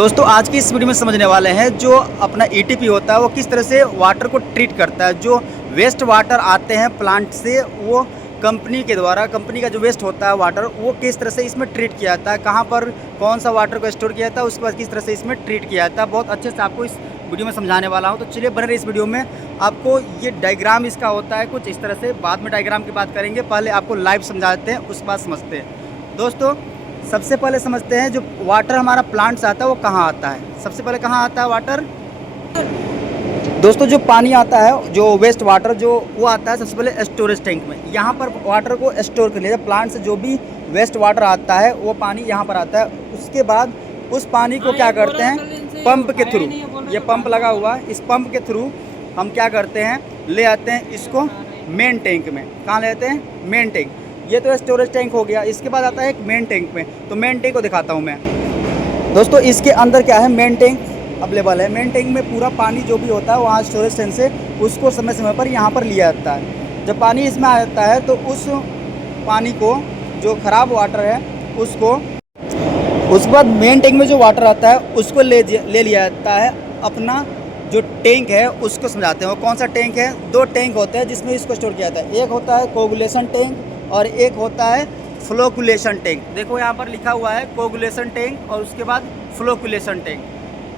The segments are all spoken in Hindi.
दोस्तों आज की इस वीडियो में समझने वाले हैं जो अपना ईटीपी होता है वो किस तरह से वाटर को ट्रीट करता है। जो वेस्ट वाटर आते हैं प्लांट से वो कंपनी के द्वारा कंपनी का जो वेस्ट होता है वाटर वो किस तरह से इसमें ट्रीट किया जाता है, कहाँ पर कौन सा वाटर को स्टोर किया जाता है, उसके बाद किस तरह से इसमें ट्रीट किया जाता है। बहुत अच्छे से आपको इस वीडियो में समझाने वाला हूँ, तो चलिए बने रहे इस वीडियो में। आपको ये डायग्राम इसका होता है कुछ इस तरह से, बाद में डायग्राम की बात करेंगे, पहले आपको लाइव समझा देते हैं उसके बाद समझते हैं। दोस्तों सबसे पहले समझते हैं जो वाटर हमारा प्लांट से आता है वो कहाँ आता है। सबसे पहले कहाँ आता है वाटर। दोस्तों जो पानी आता है जो वेस्ट वाटर जो वो आता है सबसे पहले स्टोरेज टैंक में। यहाँ पर वाटर को स्टोर कर लिया प्लांट से, जो भी वेस्ट वाटर आता है वो पानी यहाँ पर आता है। उसके बाद उस पानी को क्या करते हैं, पंप के थ्रू, ये पंप लगा हुआ है, इस पंप के थ्रू हम क्या करते हैं, ले आते हैं इसको मेन टैंक में। कहाँ ले आते हैं, मेन टैंक। ये तो स्टोरेज टैंक हो गया। इसके बाद आता है एक मेन टैंक में, तो मेन टैंक को दिखाता हूँ मैं। दोस्तों इसके अंदर क्या है, मेन टैंक अवेलेबल है। मेन टैंक में पूरा पानी जो भी होता है वहाँ स्टोरेज टैंक से उसको समय समय पर यहाँ पर लिया जाता है। जब पानी इसमें आ जाता है तो उस पानी को, जो ख़राब वाटर है उसको, उसके बाद मेन टैंक में जो वाटर आता है उसको ले लिया जाता है। अपना जो टैंक है उसको समझाते हैं वो कौन सा टैंक है। दो टैंक होते हैं जिसमें इसको स्टोर किया जाता है। एक होता है कोगुलेशन टैंक और एक होता है फ्लोकुलेशन टैंक। देखो यहाँ पर लिखा हुआ है कोगुलेशन टैंक और उसके बाद फ्लोकुलेशन टैंक।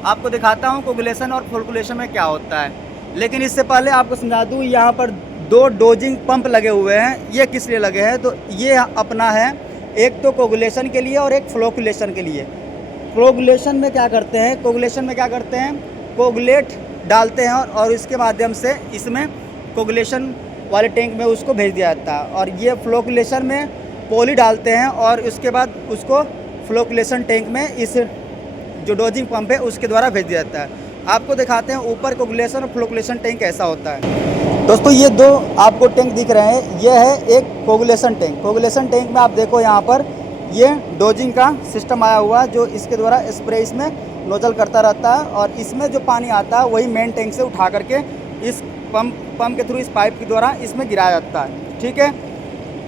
आपको दिखाता हूँ कोगुलेशन और फ्लोकुलेशन में क्या होता है, लेकिन इससे पहले आपको समझा दूँ यहाँ पर दो डोजिंग पंप लगे हुए हैं। ये किस लिए लगे हैं, तो ये अपना है एक तो कोगुलेशन के लिए और एक फ्लोकुलेशन के लिए। कोगुलेशन में क्या करते हैं, कोगुलेशन में क्या करते हैं, कोगुलेट डालते हैं और इसके माध्यम से इसमें कोगुलेशन वाले टैंक में उसको भेज दिया जाता है। और ये फ्लोकुलेशन में पॉली डालते हैं और उसके बाद उसको फ्लोकुलेशन टैंक में इस जो डोजिंग पंप है उसके द्वारा भेज दिया जाता है। आपको दिखाते हैं ऊपर कोगुलेशन और फ्लोकुलेशन टैंक कैसा होता है। दोस्तों ये दो आपको टैंक दिख रहे हैं, ये है एक कोगुलेशन टैंक। कोगुलेशन टैंक में आप देखो यहाँ पर ये डोजिंग का सिस्टम आया हुआ है, जो इसके द्वारा स्प्रे इसमें नोजल करता रहता है और इसमें जो पानी आता है वही मेन टैंक से उठा करके इस पंप के थ्रू, इस पाइप के द्वारा इसमें गिराया जाता है। ठीक है,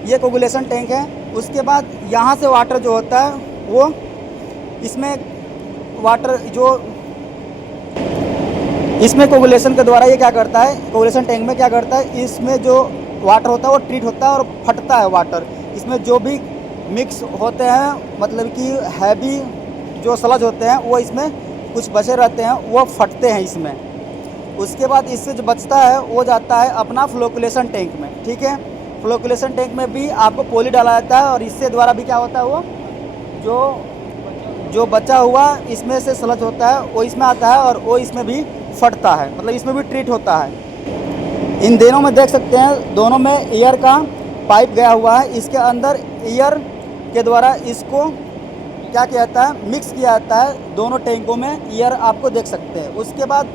ये कोगुलेशन टैंक है। उसके बाद यहाँ से वाटर जो होता है वो इसमें वाटर जो इसमें कोगुलेशन के द्वारा ये क्या करता है, कोगुलेशन टैंक में क्या करता है, इसमें जो वाटर होता है वो ट्रीट होता है और फटता है वाटर। इसमें जो भी मिक्स होते हैं, मतलब कि हैवी जो सलज होते हैं वो इसमें कुछ बचे रहते हैं, वो फटते हैं इसमें। उसके बाद इससे जो बचता है वो जाता है अपना फ्लोकुलेशन टैंक में। ठीक है, फ्लोकुलेशन टैंक में भी आपको पॉली डाला जाता है और इससे द्वारा भी क्या होता है, वो जो बचा हुआ इसमें से सलज होता है वो इसमें आता है और वो इसमें भी फटता है, मतलब इसमें भी ट्रीट होता है। इन दोनों में देख सकते हैं, दोनों में एयर का पाइप गया हुआ है। इसके अंदर एयर के द्वारा इसको क्या किया जाता है, मिक्स किया जाता है दोनों टैंकों में। एयर आपको देख सकते हैं। उसके बाद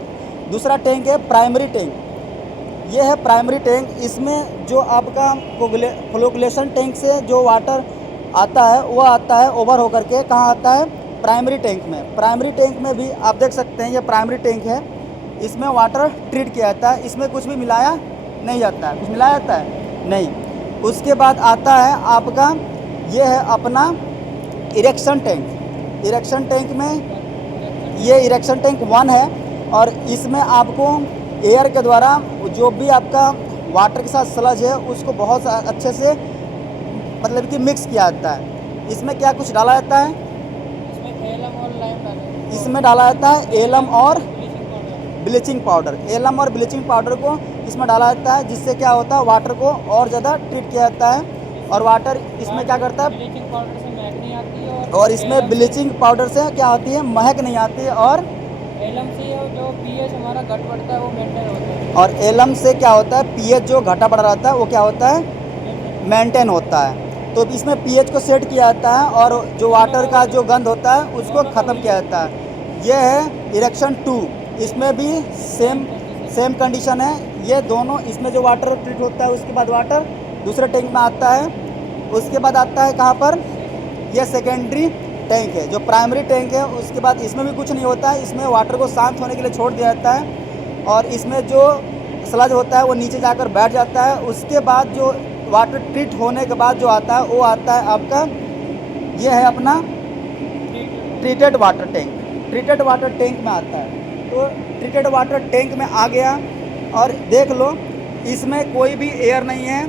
दूसरा टैंक है प्राइमरी टैंक। ये है प्राइमरी टैंक। इसमें जो आपका फ्लोकुलेशन टैंक से जो वाटर आता है वो आता है ओवर होकर के कहाँ आता है, प्राइमरी टैंक में। प्राइमरी टैंक में भी आप देख सकते हैं ये प्राइमरी टैंक है, इसमें वाटर ट्रीट किया जाता है। इसमें कुछ भी मिलाया नहीं जाता है, कुछ मिलाया जाता है नहीं। उसके बाद आता है आपका ये है अपना इरेक्शन टैंक। इरेक्शन टैंक में ये इरेक्शन टैंक 1 है और इसमें आपको एयर के द्वारा जो भी आपका वाटर के साथ सलज है उसको बहुत अच्छे से, मतलब कि मिक्स किया जाता है। इसमें क्या कुछ डाला जाता है, इसमें डाला जाता है एलम और ब्लीचिंग पाउडर। एलम और ब्लीचिंग पाउडर को इसमें डाला जाता है, जिससे क्या होता है वाटर को और ज़्यादा ट्रीट किया जाता है। और वाटर इसमें क्या करता है, ब्लीचिंग पाउडर से महक नहीं आती है और इसमें ब्लीचिंग पाउडर से क्या होती है, महक नहीं आती है। और एलम से जो पीएच हमारा घट बढ़ता है वो मेंटेन होता है। और एलम से क्या होता है, पीएच जो घटा बढ़ रहता है वो क्या होता है, मेंटेन होता है। तो इसमें पीएच को सेट किया जाता है और जो वाटर का जो गंध होता है उसको ख़त्म किया जाता है। यह है इरेक्शन 2। इसमें भी सेम कंडीशन है। ये दोनों, इसमें जो वाटर ट्रीट होता है उसके बाद वाटर दूसरे टैंक में आता है। उसके बाद आता है कहाँ पर, यह सेकेंडरी टैंक है। जो प्राइमरी टैंक है उसके बाद इसमें भी कुछ नहीं होता है, इसमें वाटर को शांत होने के लिए छोड़ दिया जाता है और इसमें जो स्लज होता है वो नीचे जाकर बैठ जाता है। उसके बाद जो वाटर ट्रीट होने के बाद जो आता है वो आता है आपका, ये है अपना treated water tank. Treated water tank में आता है। तो ट्रीटेड वाटर टैंक में आ गया और देख लो इसमें कोई भी एयर नहीं है,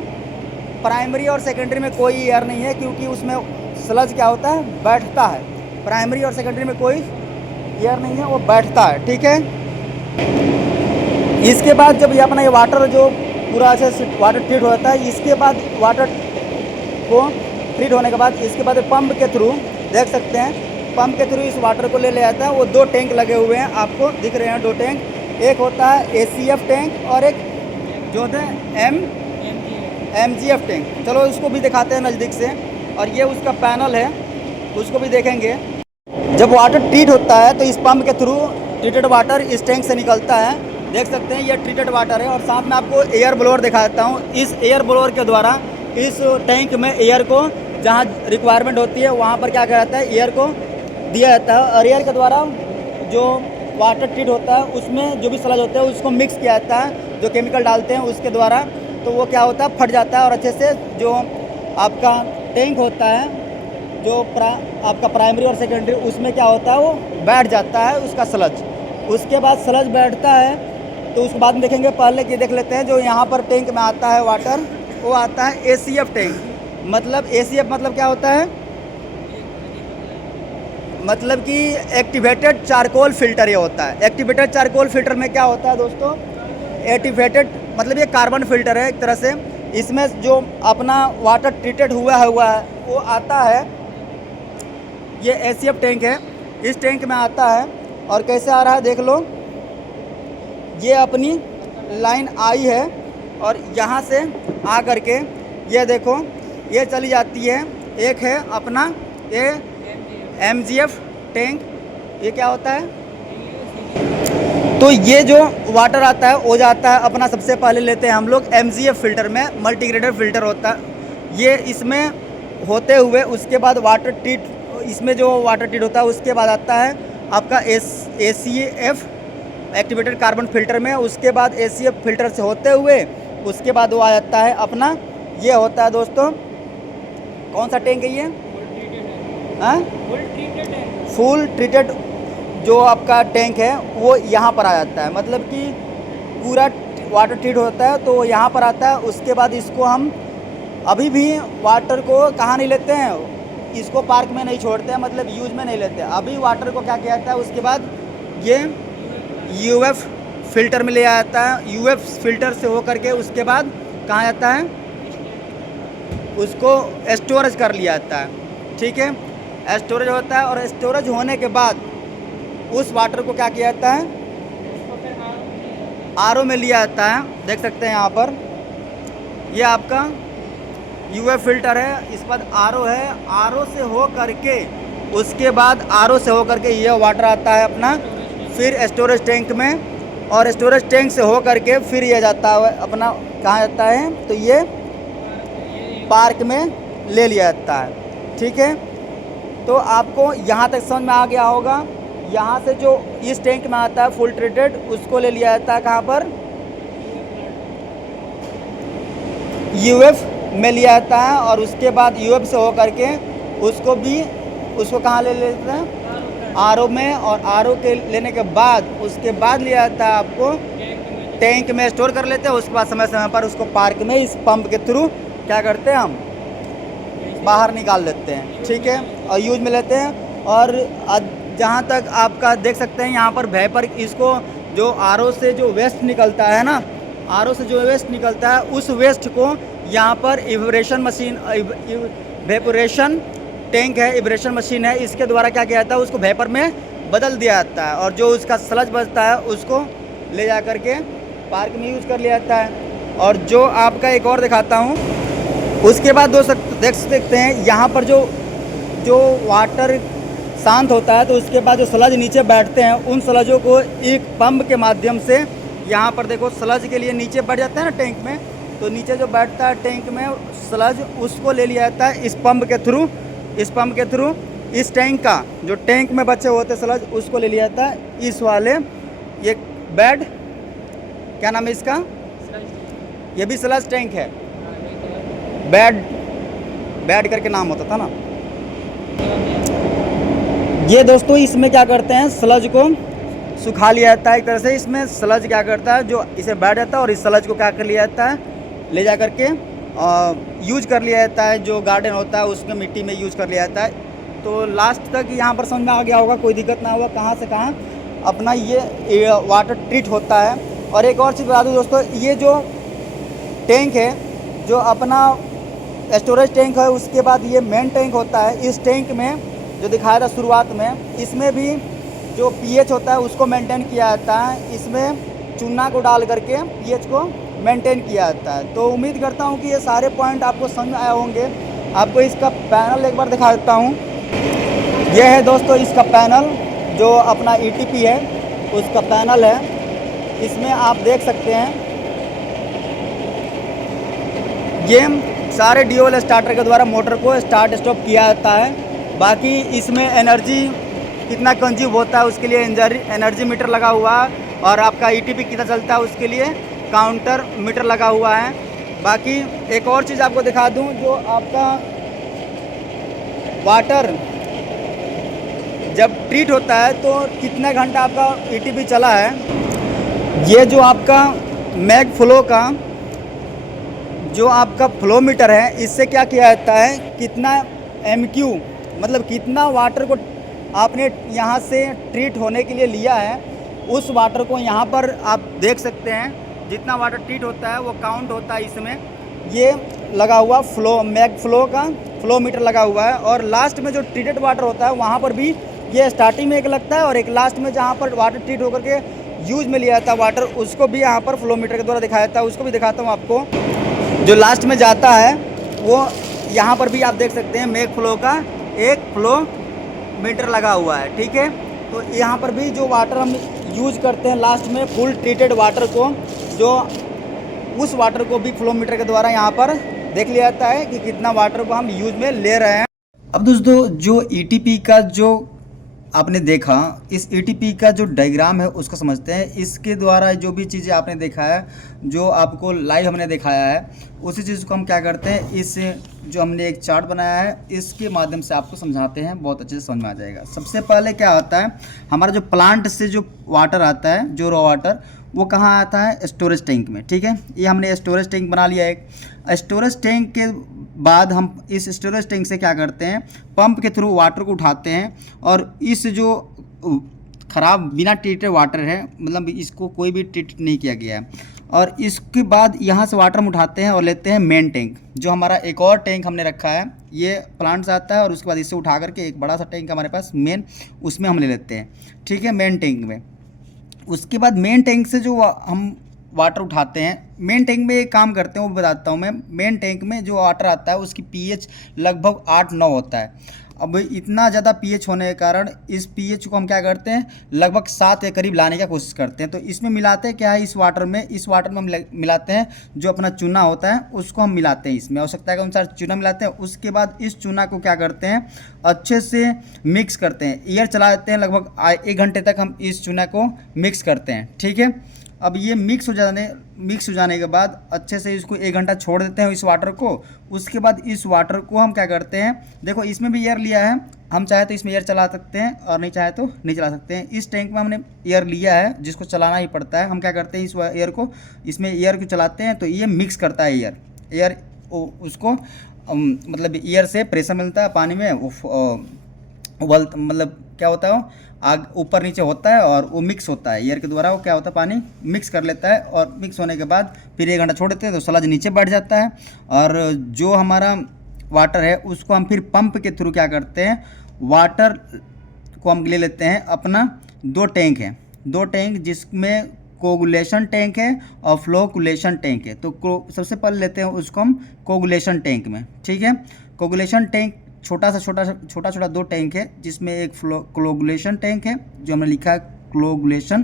प्राइमरी और सेकेंडरी में कोई एयर नहीं है, क्योंकि उसमें स्लज क्या होता है, बैठता है। प्राइमरी और सेकेंडरी में कोई एयर नहीं है, वो बैठता है, ठीक है। इसके बाद जब ये अपना ये वाटर जो पूरा अच्छे से वाटर ट्रीट होता है, इसके बाद वाटर को ट्रीट होने के बाद इसके बाद पंप के थ्रू देख सकते हैं, पंप के थ्रू इस वाटर को ले आता है। वो 2 टैंक लगे हुए हैं, आपको दिख रहे हैं 2 टैंक। एक होता है ACF टैंक और एक जो होता है MGF टैंक। चलो उसको भी दिखाते हैं नज़दीक से। और ये उसका पैनल है, उसको भी देखेंगे। जब वाटर ट्रीट होता है तो इस पंप के थ्रू ट्रीटेड वाटर इस टैंक से निकलता है। देख सकते हैं ये ट्रीटेड वाटर है। और साथ में आपको एयर ब्लोअर दिखा देता हूँ। इस एयर ब्लोअर के द्वारा इस टैंक में एयर को जहाँ रिक्वायरमेंट होती है वहाँ पर क्या किया जाता है, एयर को दिया जाता है। और एयर के द्वारा जो वाटर ट्रीट होता है उसमें जो भी स्लज होता है उसको मिक्स किया जाता है, जो केमिकल डालते हैं उसके द्वारा। तो वो क्या होता है, फट जाता है और अच्छे से जो आपका टैंक होता है, जो आपका प्राइमरी और सेकेंडरी, उसमें क्या होता है, वो बैठ जाता है उसका स्लज। उसके बाद स्लज बैठता है तो उसके बाद में देखेंगे। पहले कि देख लेते हैं जो यहाँ पर टैंक में आता है वाटर, वो आता है ACF टैंक। मतलब ACF मतलब क्या होता है, मतलब कि एक्टिवेटेड चारकोल फिल्टर ये होता है। एक्टिवेटेड चारकोल फिल्टर में क्या होता है दोस्तों, एक्टिवेटेड मतलब ये कार्बन फिल्टर है एक तरह से। इसमें जो अपना वाटर ट्रीटेड हुआ है वो आता है, ये ACF टैंक है, इस टैंक में आता है। और कैसे आ रहा है देख लो, ये अपनी लाइन आई है और यहाँ से आ करके ये देखो ये चली जाती है। एक है अपना ये MGF टैंक, ये क्या होता है, तो ये जो वाटर आता है वो जाता है अपना, सबसे पहले लेते हैं हम लोग MGF फ़िल्टर में, मल्टीग्रेडेड फ़िल्टर होता है ये। इसमें होते हुए उसके बाद वाटर ट्रीट, इसमें जो वाटर ट्रीट होता है उसके बाद आता है आपका ACF एक्टिवेटेड कार्बन फिल्टर में। उसके बाद ACF फ़िल्टर से होते हुए उसके बाद वो आ जाता है अपना, ये होता है दोस्तों, कौन सा टैंक है ये, हाँ, फुल ट्रीटेड जो आपका टैंक है वो यहाँ पर आ जाता है। मतलब कि पूरा वाटर ट्रीट होता है तो यहाँ पर आता है। उसके बाद इसको हम अभी भी वाटर को कहाँ नहीं लेते हैं, इसको पार्क में नहीं छोड़ते हैं, मतलब यूज में नहीं लेते। अभी वाटर को क्या किया जाता है, उसके बाद ये UF फ़िल्टर में ले आता है। UF फ़िल्टर से हो करके उसके बाद कहाँ जाता है, उसको स्टोरेज कर लिया जाता है, ठीक है। स्टोरेज होता है और स्टोरेज होने के बाद उस वाटर को क्या किया जाता है, RO में लिया जाता है। देख सकते हैं यहाँ पर ये आपका UF फ़िल्टर है, इस पर RO है। RO से हो करके उसके बाद RO से हो करके ये वाटर आता है अपना फिर स्टोरेज टैंक में। और स्टोरेज टैंक से हो करके फिर ये जाता है अपना, कहाँ जाता है, तो ये पार्क में ले लिया जाता है, ठीक है। तो आपको यहाँ तक समझ में आ गया होगा। यहाँ से जो इस टैंक में आता है फुल ट्रीटेड, उसको ले लिया जाता है कहाँ पर, UF में लिया जाता है। और उसके बाद UF से हो करके उसको कहाँ ले लेते हैं, RO में। और RO के लेने के बाद उसके बाद लिया जाता है आपको टैंक में, स्टोर कर लेते हैं। उसके बाद समय समय पर उसको पार्क में इस पंप के थ्रू क्या करते हैं, हम बाहर निकाल लेते हैं, ठीक है, और यूज में लेते हैं। और जहाँ तक आपका देख सकते हैं यहाँ पर वेपर, इसको जो RO से जो वेस्ट निकलता है ना, RO से जो वेस्ट निकलता है उस वेस्ट को यहाँ पर इवेपोरेशन मशीन, वेपोरेशन टैंक है, इवेपोरेशन मशीन है, इसके द्वारा क्या किया जाता है, उसको वेपर में बदल दिया जाता है। और जो उसका स्लज बचता है उसको ले जा कर के पार्क में यूज़ कर लिया जाता है। और जो आपका एक और दिखाता हूँ, उसके बाद देख सकते हैं यहाँ पर जो वाटर शांत होता है तो उसके बाद जो स्लज नीचे बैठते हैं, उन स्लजों को एक पंप के माध्यम से यहाँ पर देखो, स्लज के लिए नीचे बैठ जाता है ना टैंक में, तो नीचे जो बैठता है टैंक में स्लज, उसको ले लिया जाता है इस पंप के थ्रू। इस पंप के थ्रू इस टैंक का जो टैंक में बचे होते स्लज, उसको ले लिया जाता है इस वाले, ये बेड, क्या नाम है इसका, ये भी स्लज टैंक है, बेड करके नाम होता था ना। ये दोस्तों इसमें क्या करते हैं, स्लज को सुखा लिया जाता है एक तरह से। इसमें स्लज क्या करता है, जो इसे बैठ जाता है और इस स्लज को क्या कर लिया जाता है, ले जा करके यूज कर लिया जाता है। जो गार्डन होता है उसके मिट्टी में यूज कर लिया जाता है। तो लास्ट तक यहाँ पर समझ में आ गया होगा, कोई दिक्कत ना होगा, कहाँ से कहाँ अपना ये वाटर ट्रीट होता है। और एक और चीज़ बता दूँ दोस्तों, ये जो टैंक है, जो अपना स्टोरेज टैंक है, उसके बाद ये मेन टैंक होता है। इस टैंक में जो दिखाया था शुरुआत में, इसमें भी जो पीएच होता है उसको मेंटेन किया जाता है। इसमें चूना को डाल करके पीएच को मेंटेन किया जाता है। तो उम्मीद करता हूँ कि ये सारे पॉइंट आपको समझ में आए होंगे। आपको इसका पैनल एक बार दिखा देता हूँ। यह है दोस्तों इसका पैनल, जो अपना ईटीपी है उसका पैनल है। इसमें आप देख सकते हैं ये सारे ड्यूल स्टार्टर के द्वारा मोटर को स्टार्ट स्टॉप किया जाता है। बाकी इसमें एनर्जी कितना कंज्यूम होता है उसके लिए एनर्जी मीटर लगा हुआ है, और आपका ईटीपी कितना चलता है उसके लिए काउंटर मीटर लगा हुआ है। बाकी एक और चीज़ आपको दिखा दूं, जो आपका वाटर जब ट्रीट होता है तो कितना घंटा आपका ईटीपी चला है, ये जो आपका मैग फ्लो का जो आपका फ्लो मीटर है, इससे क्या किया जाता है, कितना एमक्यू मतलब कितना वाटर को आपने यहाँ से ट्रीट होने के लिए लिया है, उस वाटर को यहाँ पर आप देख सकते हैं। जितना वाटर ट्रीट होता है वो काउंट होता है। इसमें ये लगा हुआ मैग फ्लो का फ्लो मीटर लगा हुआ है। और लास्ट में जो ट्रीटेड वाटर होता है वहाँ पर भी ये स्टार्टिंग में एक लगता है, और एक लास्ट में जहाँ पर वाटर ट्रीट होकर के यूज में लिया जाता है वाटर, उसको भी यहाँ पर फ्लो मीटर के द्वारा दिखाया जाता है। उसको भी दिखाता हूँ आपको। जो लास्ट में जाता है वो यहाँ पर भी आप देख सकते हैं, मैग फ्लो का एक फ्लो मीटर लगा हुआ है। ठीक है, तो यहाँ पर भी जो वाटर हम यूज करते हैं लास्ट में फुल ट्रीटेड वाटर को, जो उस वाटर को भी फ्लो मीटर के द्वारा यहाँ पर देख लिया जाता है कि कितना वाटर को हम यूज में ले रहे हैं। अब दोस्तों जो ईटीपी का जो आपने देखा, इस ईटीपी का जो डायग्राम है उसको समझते हैं। इसके द्वारा जो भी चीज़ें आपने देखा है, जो आपको लाइव हमने दिखाया है, उसी चीज़ को हम क्या करते हैं, इस जो हमने एक चार्ट बनाया है इसके माध्यम से आपको समझाते हैं, बहुत अच्छे से समझ में आ जाएगा। सबसे पहले क्या होता है, हमारा जो प्लांट से जो वाटर आता है, जो रॉ वाटर, वो कहाँ आता है, स्टोरेज टैंक में। ठीक है, ये हमने स्टोरेज टैंक बना लिया एक। स्टोरेज टैंक के बाद हम इस स्टोरेज टैंक से क्या करते हैं, पंप के थ्रू वाटर को उठाते हैं, और इस जो ख़राब बिना ट्रीटेड वाटर है, मतलब इसको कोई भी ट्रीट नहीं किया गया है, और इसके बाद यहाँ से वाटर हम उठाते हैं और लेते हैं मेन टैंक। जो हमारा एक और टैंक हमने रखा है, ये प्लांट से आता है, और उसके बाद इसे उठा करके एक बड़ा सा टैंक हमारे पास मेन, उसमें हम ले लेते हैं। ठीक है, मेन टैंक में। उसके बाद मेन टैंक से जो हम वाटर उठाते हैं, मेन टैंक में एक काम करते हैं वो बताता हूँ मैं। मेन टैंक में जो वाटर आता है उसकी पीएच लगभग 8-9 होता है। अब इतना ज़्यादा पीएच होने के कारण इस पीएच को हम क्या करते हैं, लगभग 7 के करीब लाने का कोशिश करते हैं। तो इसमें मिलाते हैं क्या है, इस वाटर में हम मिलाते हैं जो अपना चूना होता है उसको हम मिलाते हैं। इसमें आवश्यकता के अनुसार चूना मिलाते हैं। उसके बाद इस चूना को क्या करते हैं, अच्छे से मिक्स करते हैं। ईयर चला देते हैं, लगभग 1 घंटे तक हम इस चूना को मिक्स करते हैं। ठीक है, अब ये मिक्स हो जाने के बाद अच्छे से इसको 1 घंटा छोड़ देते हैं इस वाटर को। उसके बाद इस वाटर को हम क्या करते हैं, देखो इसमें भी एयर लिया है, हम चाहे तो इसमें एयर चला सकते हैं और नहीं चाहे तो नहीं चला सकते हैं। इस टैंक में हमने एयर लिया है जिसको चलाना ही पड़ता है। हम क्या करते हैं, इस एयर को, इसमें एयर को चलाते हैं तो ये मिक्स करता है एयर उसको मतलब एयर से प्रेशर मिलता है पानी में, उबल मतलब क्या होता है, आग ऊपर नीचे होता है और वो मिक्स होता है एयर के द्वारा। वो क्या होता है, पानी मिक्स कर लेता है, और मिक्स होने के बाद फिर 1 घंटा छोड़ देते हैं तो सलाज नीचे बैठ जाता है। और जो हमारा वाटर है उसको हम फिर पंप के थ्रू क्या करते हैं, वाटर को हम ले लेते हैं। अपना 2 टैंक हैं, 2 टैंक जिसमें कोगुलेशन टैंक है और फ्लोकुलेशन टैंक है। तो सबसे पहले लेते हैं उसको हम कोगुलेशन टैंक में। ठीक है, कोगुलेशन टैंक छोटा छोटा 2 टैंक है, जिसमें एक कोगुलेशन टैंक है जो हमने लिखा है कोगुलेशन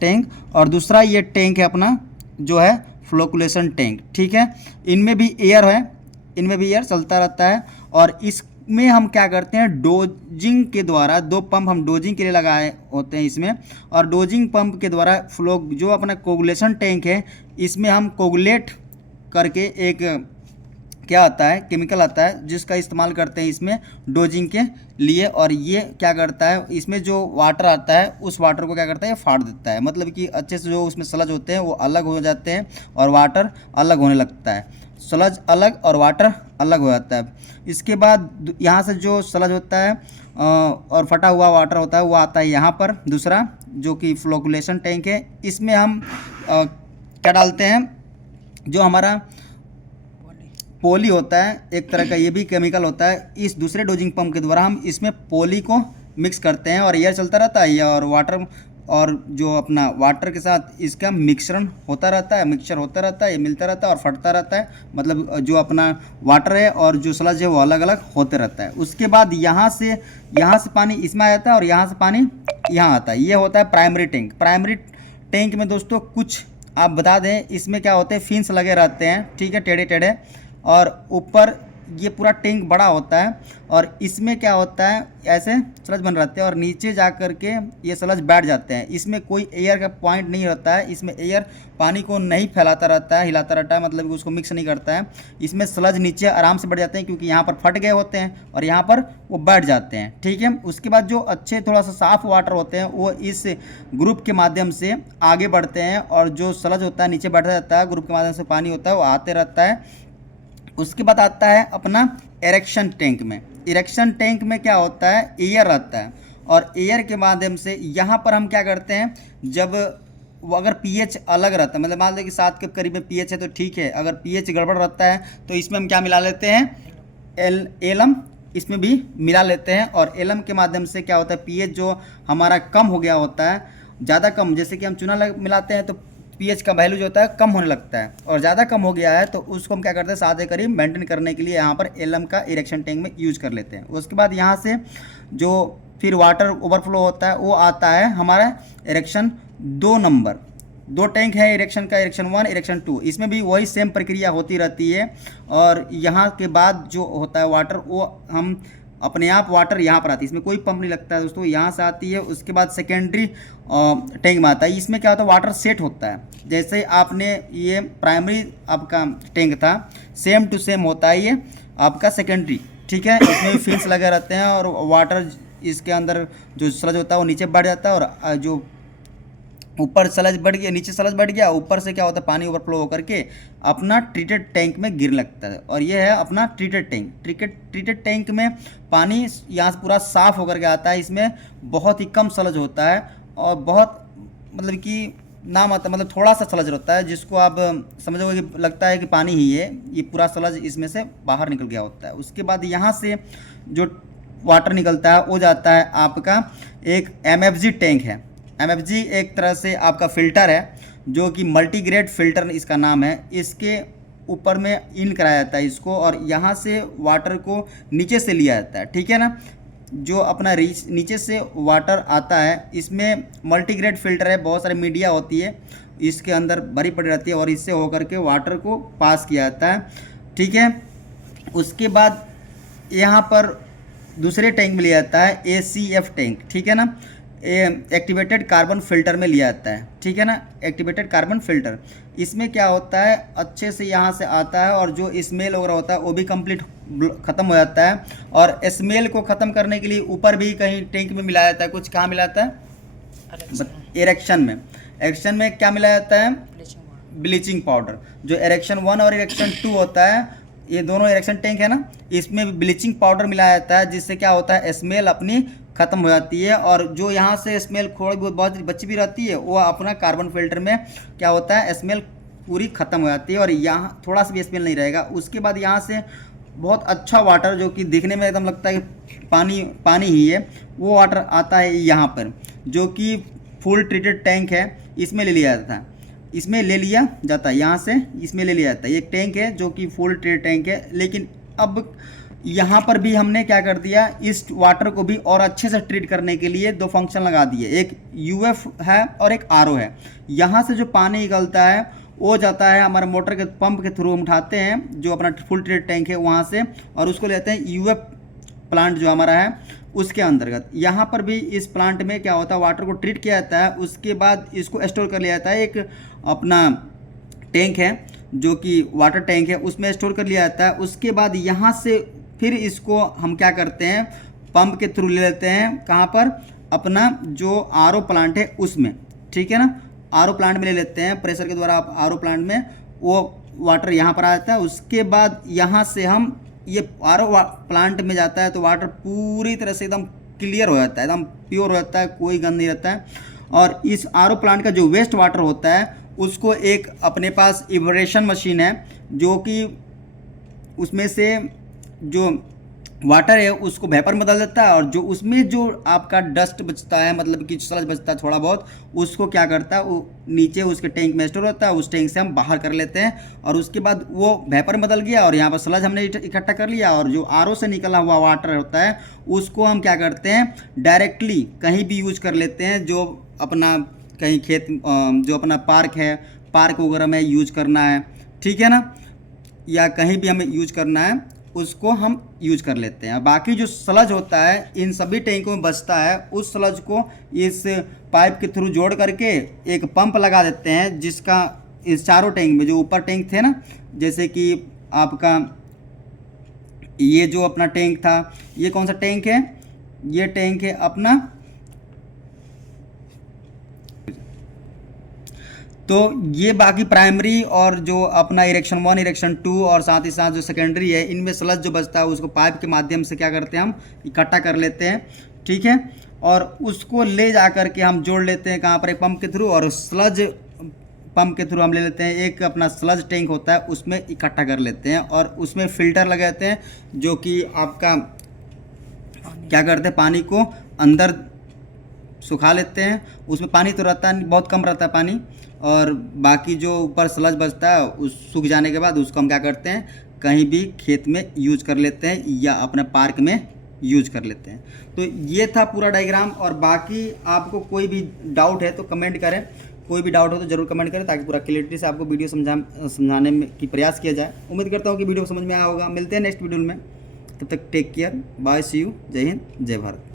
टैंक, और दूसरा ये टैंक है अपना जो है फ्लोकुलेशन टैंक। ठीक है, इनमें भी एयर है, इनमें भी एयर चलता रहता है। और इसमें हम क्या करते हैं, डोजिंग के द्वारा 2 पंप हम डोजिंग के लिए लगाए होते हैं इसमें, और डोजिंग पंप के द्वारा जो अपना कोगुलेशन टैंक है इसमें हम कोगुलेट करके एक क्या आता है, केमिकल आता है जिसका इस्तेमाल करते हैं इसमें डोजिंग के लिए। और ये क्या करता है, इसमें जो वाटर आता है उस वाटर को क्या करता है, फाड़ देता है। मतलब कि अच्छे से जो उसमें सलज होते हैं वो अलग हो जाते हैं और वाटर अलग होने लगता है। सलज अलग और वाटर अलग हो जाता है। इसके बाद यहाँ से जो सलज होता है और फटा हुआ वाटर होता है वो आता है यहाँ पर, दूसरा जो कि फ्लोकुलेशन टैंक है। इसमें हम क्या डालते हैं, जो हमारा पोली होता है एक तरह का, ये भी केमिकल होता है। इस दूसरे डोजिंग पंप के द्वारा हम इसमें पोली को मिक्स करते हैं और एयर चलता रहता है, और वाटर और जो अपना वाटर के साथ इसका मिक्सचर होता रहता है, ये मिलता रहता है और फटता रहता है। मतलब जो अपना वाटर है और जो स्लज है वो अलग अलग होते रहता है। उसके बाद यहाँ से पानी इसमें आ जाता है और यहाँ से पानी यहाँ आता है। ये होता है प्राइमरी टैंक। प्राइमरी टैंक में दोस्तों कुछ आप बता दें, इसमें क्या होते हैं, फिन्स लगे रहते हैं, ठीक है, टेढ़े टेढ़े, और ऊपर ये पूरा टैंक बड़ा होता है और इसमें क्या होता है, ऐसे स्लज बन रहते हैं और नीचे जा कर के ये स्लज बैठ जाते हैं। इसमें कोई एयर का पॉइंट नहीं रहता है, इसमें एयर पानी को नहीं फैलाता रहता है, हिलाता रहता है, मतलब कि उसको मिक्स नहीं करता है। इसमें स्लज नीचे आराम से बैठ जाते हैं क्योंकि यहाँ पर फट गए होते हैं और यहाँ पर वो बैठ जाते हैं, ठीक है। उसके बाद जो अच्छे थोड़ा सा साफ़ वाटर होते हैं वो इस ग्रुप के माध्यम से आगे बढ़ते हैं और जो स्लज होता है नीचे बैठा रहता है, ग्रुप के माध्यम से पानी होता है वो आते रहता है। उसके बाद आता है अपना इरेक्शन टैंक में। इरेक्शन टैंक में क्या होता है, एयर रहता है और एयर के माध्यम से यहाँ पर हम क्या करते हैं, जब वो अगर पीएच अलग रहता है, मतलब मान लो कि 7 के करीब में पीएच है तो ठीक है, अगर पीएच गड़बड़ रहता है तो इसमें हम क्या मिला लेते हैं, एलम इसमें भी मिला लेते हैं। और एलम के माध्यम से क्या होता है, पीएच जो हमारा कम हो गया होता है, ज़्यादा कम, जैसे कि हम चूना मिलाते हैं तो पीएच का वैल्यू जो होता है कम होने लगता है और ज़्यादा कम हो गया है तो उसको हम क्या करते हैं, 7 के करीब मेंटेन करने के लिए यहाँ पर एलम का इरेक्शन टैंक में यूज कर लेते हैं। उसके बाद यहाँ से जो फिर वाटर ओवरफ्लो होता है वो आता है हमारा इरेक्शन 2 नंबर। 2 टैंक है इरेक्शन का, इरेक्शन 1, इरेक्शन 2। इसमें भी वही सेम प्रक्रिया होती रहती है। और यहाँ के बाद जो होता है वाटर, वो हम अपने आप वाटर यहाँ पर आती है, इसमें कोई पंप नहीं लगता है दोस्तों, यहाँ से आती है। उसके बाद सेकेंडरी टैंक में आता है। इसमें क्या होता है, वाटर सेट होता है। जैसे आपने ये प्राइमरी आपका टैंक था, सेम टू सेम होता है ये आपका सेकेंडरी, ठीक है। इसमें भी फिन्स लगे रहते हैं और वाटर इसके अंदर जो स्लज होता है वो नीचे बढ़ जाता है और जो ऊपर स्लज बढ़ गया, नीचे स्लज बढ़ गया, ऊपर से क्या होता है, पानी ओवरफ्लो होकर के अपना ट्रीटेड टैंक में गिर लगता है। और ये है अपना ट्रीटेड टैंक। ट्रीटेड टैंक में पानी यहाँ से पूरा साफ़ होकर के आता है। इसमें बहुत ही कम स्लज होता है और बहुत मतलब कि नाम आता है, मतलब थोड़ा सा स्लज रहता है जिसको आप समझोगे कि लगता है कि पानी ही है, ये पूरा स्लज इसमें से बाहर निकल गया होता है। उसके बाद यहाँ से जो वाटर निकलता है वो जाता है आपका एक MFG टैंक है। MFG एक तरह से आपका फ़िल्टर है जो कि मल्टीग्रेड फ़िल्टर इसका नाम है। इसके ऊपर में इन कराया जाता है इसको और यहाँ से वाटर को नीचे से लिया जाता है, ठीक है ना। जो अपना नीचे से वाटर आता है, इसमें मल्टीग्रेड फ़िल्टर है, बहुत सारी मीडिया होती है इसके अंदर भरी पड़ी रहती है और इससे होकर के वाटर को पास किया जाता है, ठीक है। उसके बाद यहाँ पर दूसरे टैंक में लिया जाता है ACF टैंक, ठीक है ना। एक्टिवेटेड कार्बन फिल्टर में लिया जाता है, ठीक है ना। एक्टिवेटेड कार्बन फिल्टर, इसमें क्या होता है, अच्छे से यहाँ से आता है और जो स्मेल वगैरह होता है वो भी कंप्लीट ख़त्म हो जाता है। और स्मेल को ख़त्म करने के लिए ऊपर भी कहीं टैंक में मिलाया जाता है, कुछ कहाँ मिलाया जाता है, इरेक्शन में। इरेक्शन में क्या मिलाया जाता है, ब्लीचिंग पाउडर। जो इरेक्शन 1 और इरेक्शन 2 होता है, ये दोनों इरेक्शन टैंक है ना, इसमें भी ब्लीचिंग पाउडर मिलाया जाता है जिससे क्या होता है, स्मेल अपनी ख़त्म हो जाती है। और जो यहाँ से स्मेल थोड़ी बहुत बची भी रहती है वो अपना कार्बन फिल्टर में क्या होता है, स्मेल पूरी ख़त्म हो जाती है और यहाँ थोड़ा सा भी स्मेल नहीं रहेगा। उसके बाद यहाँ से बहुत अच्छा वाटर जो कि दिखने में एकदम लगता है कि पानी ही है, वो वाटर आता है यहाँ पर, जो कि फुल ट्रीटेड टैंक है। इसमें ले लिया जाता है, यहाँ से इसमें ले लिया जाता है। एक टैंक है जो कि फुल ट्रीटेड टैंक है। लेकिन अब यहाँ पर भी हमने क्या कर दिया, इस वाटर को भी और अच्छे से ट्रीट करने के लिए 2 फंक्शन लगा दिए, एक UF है और एक RO है। यहाँ से जो पानी निकलता है वो जाता है हमारे मोटर के पंप के थ्रू, हम उठाते हैं जो अपना फुल ट्रीटेड टैंक है वहाँ से और उसको लेते हैं UF प्लांट जो हमारा है उसके अंतर्गत। यहाँ पर भी इस प्लांट में क्या होता है, वाटर को ट्रीट किया जाता है। उसके बाद इसको स्टोर कर लिया जाता है, एक अपना टैंक है जो कि वाटर टैंक है उसमें स्टोर कर लिया जाता है। उसके बाद यहाँ से फिर इसको हम क्या करते हैं, पंप के थ्रू ले लेते हैं, कहाँ पर, अपना जो आरओ प्लांट है उसमें, ठीक है ना, आरओ प्लांट में ले लेते हैं प्रेशर के द्वारा। आप आरओ प्लांट में वो वाटर यहाँ पर आ जाता है। उसके बाद यहाँ से हम ये आरओ प्लांट में जाता है तो वाटर पूरी तरह से एकदम क्लियर हो जाता है, एकदम प्योर हो जाता है, कोई गंद नहीं रहता है। और इस आरओ प्लांट का जो वेस्ट वाटर होता है उसको एक अपने पास इवरेशन मशीन है जो कि उसमें से जो वाटर है उसको वेपर में बदल देता है, और जो उसमें जो आपका डस्ट बचता है, मतलब कि स्लज बचता है थोड़ा बहुत, उसको क्या करता है, वो नीचे उसके टैंक में स्टोर होता है, उस टैंक से हम बाहर कर लेते हैं। और उसके बाद वो वेपर में बदल गया और यहाँ पर स्लज हमने इकट्ठा कर लिया, और जो आरओ से निकला हुआ वाटर होता है उसको हम क्या करते हैं, डायरेक्टली कहीं भी यूज कर लेते हैं। जो अपना कहीं खेत, जो अपना पार्क है, पार्क वगैरह में यूज करना है, ठीक है ना, या कहीं भी हमें यूज करना है उसको हम यूज कर लेते हैं। बाकी जो स्लज होता है इन सभी टैंकों में बचता है, उस स्लज को इस पाइप के थ्रू जोड़ करके एक पंप लगा देते हैं, जिसका इस चारों टैंक में, जो ऊपर टैंक थे ना, जैसे कि आपका ये जो अपना टैंक था, ये कौन सा टैंक है, ये टैंक है अपना, तो ये बाकी प्राइमरी और जो अपना इरेक्शन 1, इरेक्शन 2 और साथ ही साथ जो सेकेंडरी है, इनमें स्लज जो बचता है उसको पाइप के माध्यम से क्या करते हैं, हम इकट्ठा कर लेते हैं, ठीक है। और उसको ले जा कर के हम जोड़ लेते हैं कहाँ पर, एक पंप के थ्रू, और स्लज पंप के थ्रू हम ले लेते हैं, एक अपना स्लज टैंक होता है उसमें इकट्ठा कर लेते हैं, और उसमें फ़िल्टर लगाते हैं जो कि आपका क्या करते हैं, पानी को अंदर सुखा लेते हैं। उसमें पानी तो रहता है, बहुत कम रहता है पानी, और बाकी जो ऊपर स्लज बचता है उस सूख जाने के बाद उसको हम क्या करते हैं, कहीं भी खेत में यूज कर लेते हैं या अपने पार्क में यूज कर लेते हैं। तो ये था पूरा डायग्राम। और बाकी आपको कोई भी डाउट है तो कमेंट करें, कोई भी डाउट हो तो ज़रूर कमेंट करें, ताकि पूरा क्लियरिटी से आपको वीडियो समझाने में की प्रयास किया जाए। उम्मीद करता हूँ कि वीडियो समझ में आया होगा। मिलते हैं नेक्स्ट वीडियो में, तब तक take care, bye, see you, Jai Hind, जय भारत।